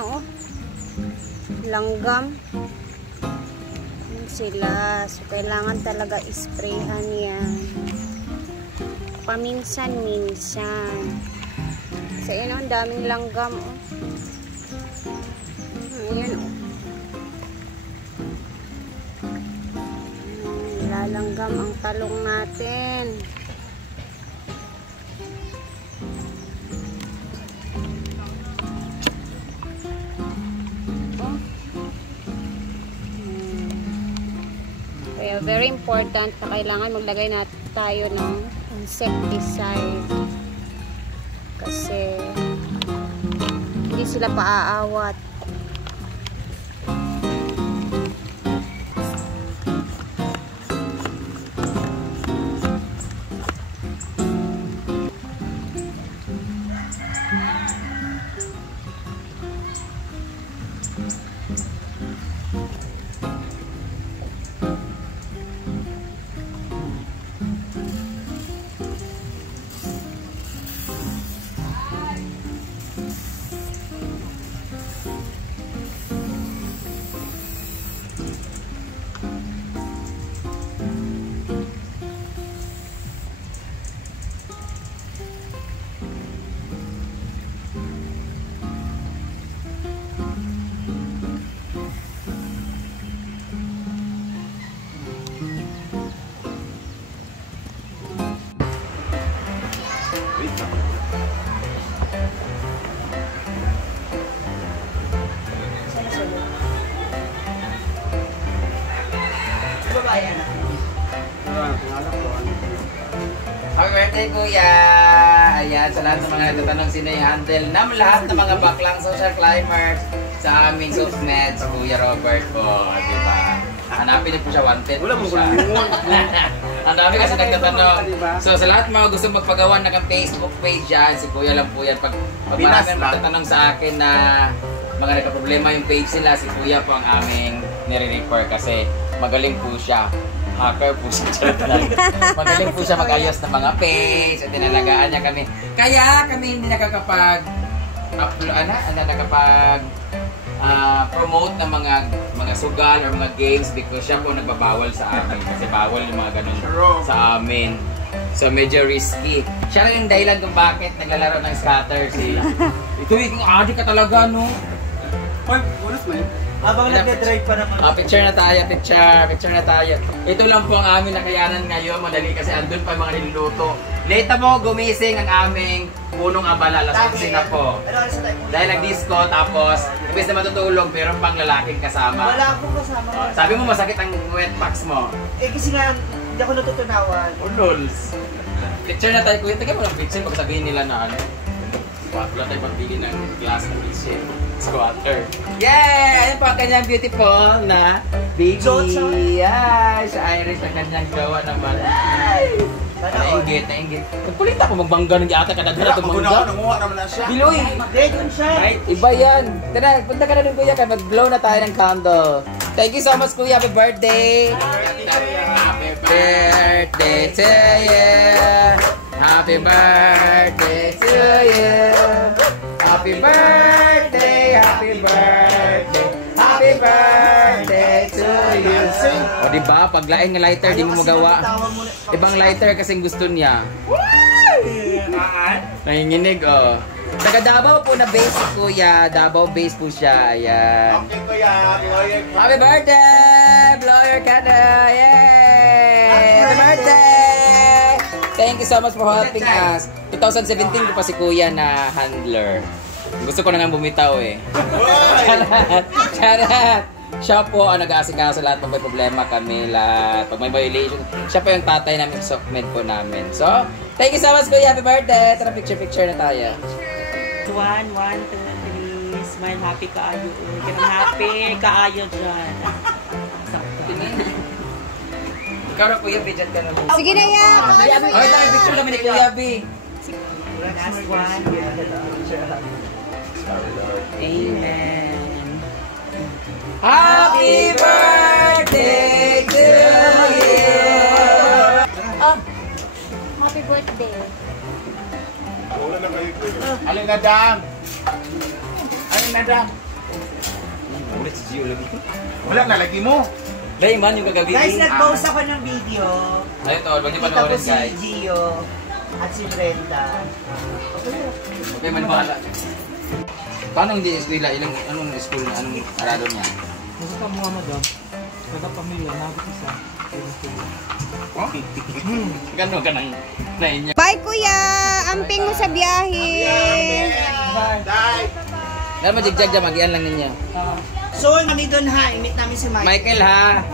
na oh. Langgam. Yan sila. So, kailangan talaga isprayhan yan. Paminsan-minsan. Kasi yun, ang daming langgam oh. Ayan oh. Lalanggam ang talong natin. Kaya very important na kailangan maglagay na tayo ng insecticide kasi hindi sila paaawat. Happy birthday, Kuya! Ayan, sa lahat ng mga nagtatanong sino yung handle ng lahat ng mga baklang social climbers sa aming softnet, si Kuya Robert po, di ba? Hanapin niyo po siya, wanted po siya. Ang dami kasi nagtatanong. So, sa lahat mga gustong magpagawa ng Facebook page yan, si Kuya lang po yan. Pag marami magtatanong sa akin na mga nagka-problema yung page nila, si Kuya po ang aming nire-refer kasi magaling po siya. Hacker po siya. Magaling po siya mag-ayos ng mga page at tinalagaan niya kami. Kaya kami hindi promote ng mga sugal or mga games because siya po nagbabawal sa amin kasi bawal yung mga ganun sa amin. So medyo risky. Siya lang yung dahilan kung bakit naglalaro ng scatter si ito yung adi ka talaga no. Hoy, bonus mo. Habang nagde-drive pa naman. Picture na tayo, picture na tayo. Ito lang po ang aming nakayanan ngayon. Madali kasi andun pa mga niluluto. Late mo gumising ang aming punong abala. Alas 11 na po. Dahil nag-disco tapos ibig na matutulog pero pang lalaking kasama. Wala akong kasama. Sabi mo masakit ang wet packs mo. Eh kasi nga, hindi ako natutunawan. Ulols. Picture na tayo. Kuya, tagay mo lang picture pag sabihin nila na ano. Wala tayo pagbili ng glass ng vision. Squatter. Yay! Ano po ang kanyang beautiful na baby? Ay, sa Irish ang kanyang gawa naman. Ay! Nainggit. Nagpulit ako magbangga ng ata ka na doon at mangga. Nanguha naman na siya. Biloy! Hindi, doon siya. Iba yan. Tara, punta ka na doon kuya. Mag-blow na tayo ng candle. Thank you so much kuya. Happy birthday! Happy birthday to you! Happy birthday to you! Happy birthday, happy birthday, happy birthday to you. O diba, pag laing ng lighter, di mo magawa. Ibang lighter kasing gusto niya. Nanginginig, oh. Taga Davao po na base si Kuya. Davao base po siya. Ayan. Okay, Kuya. Happy birthday! Blow your candle! Yay! Happy birthday! Thank you so much for helping us. 2017 ko pa si Kuya na handler. Gusto ko na nga bumitaw eh. Charot! Siya po ang nag-aasikaso sa lahat pag may problema kami, lahat. Pag may violation, siya po yung tatay namin sa softmed po namin. So, thank you so much Kuya. Happy birthday! Tara, picture na tayo. 1, 2, 3. Smile, happy kaayo. Ganun happy kaayo dyan. Ikaw na Kuya, pidyan ka na. Sige na yan! Ay, tayo picture namin ni Kuya B. Last one. Amen. Happy birthday to you! Oh, happy birthday. Wala na kayo. Aling na dam! Aling na dam! Ulit si Gio lagi. Wala, nalagi mo. Lay man yung kagabi. Guys, nag-post ako ng video. Ayun to, ba't yung Kita ko panoorin si guys? Gio at si Brenda. Okay, man bahala. Paano hindi eskwela? Anong school, anong arado niya? Kasi ka mga madam, kada pamilya, nabot isa. Gano'n ka nang nain niya. Bye, kuya! Amping mo sa biyahe! Dahil majigjag dyan, mag-ian lang ninyo. So, kami doon ha. Imit namin si Mike. Michael ha!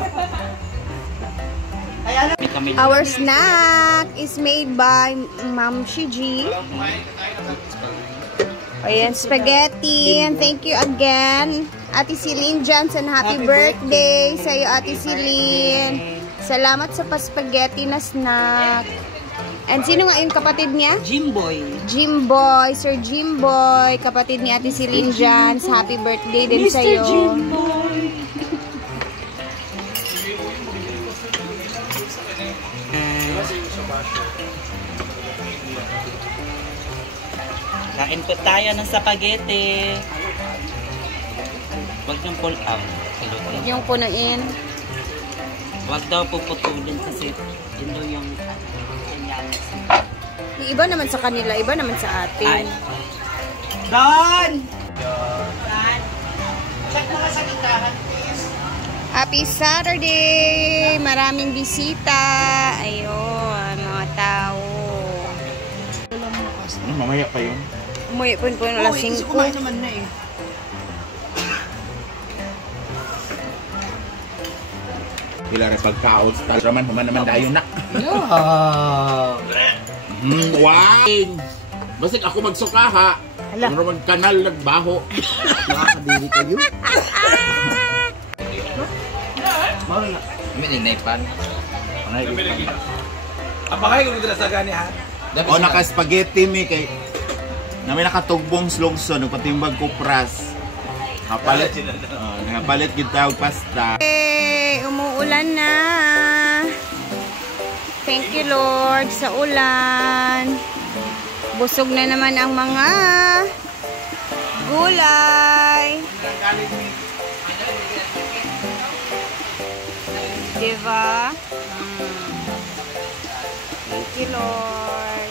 Ay, ano? Our snack is made by Ma'am Shiji. Ayan, spaghetti. And thank you again, Ate Celine Johnson. Happy birthday sa'yo, Ate Celine. Salamat sa pa-spaghetti na snack. And sino nga yung kapatid niya? Jimboy. Jimboy, Sir Jimboy, kapatid ni Ate Celine Jans. Happy birthday din sa'yo. Jimboy. Kain po tayo ng spaghetti. Huwag niyong pull out. Huwag yung punuin. Huwag daw puputulin kasi yun daw yung senyales. Yung iba naman sa kanila, iba naman sa atin. Don! Check mga sa gitahan, please. Happy Saturday! Maraming bisita. Ayun, mga tao. Mamaya pa yun. Umuwi po po ng alas 5. Kumain naman na eh. Wala rin pagkaot. Raman, naman dayo na. Wow! Basit ako magsuka ha. Hala. Ano naman kanal nagbaho. Nakakadili kayo. May ninaypan. Apakay kung dito sa gani ha? O naka-spaghetti mi kay na may nakatugbong slogso nagpatimbag ko pras. Nakapalit kita og pasta. Hey, umuulan na. Thank you Lord sa ulan. Busog na naman ang mga gulay. Diba? Thank you Lord.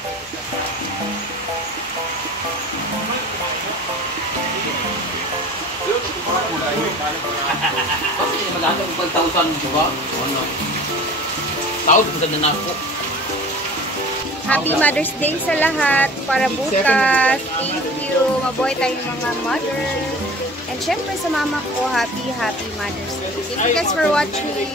Kasi maganda kung 1,000 diba? Ano? Taos mo sa nanako. Happy Mother's Day sa lahat para bukas. Thank you. Mabuhay tayong mga mother. And syempre sa mama ko, happy Mother's Day. Thank you guys for watching.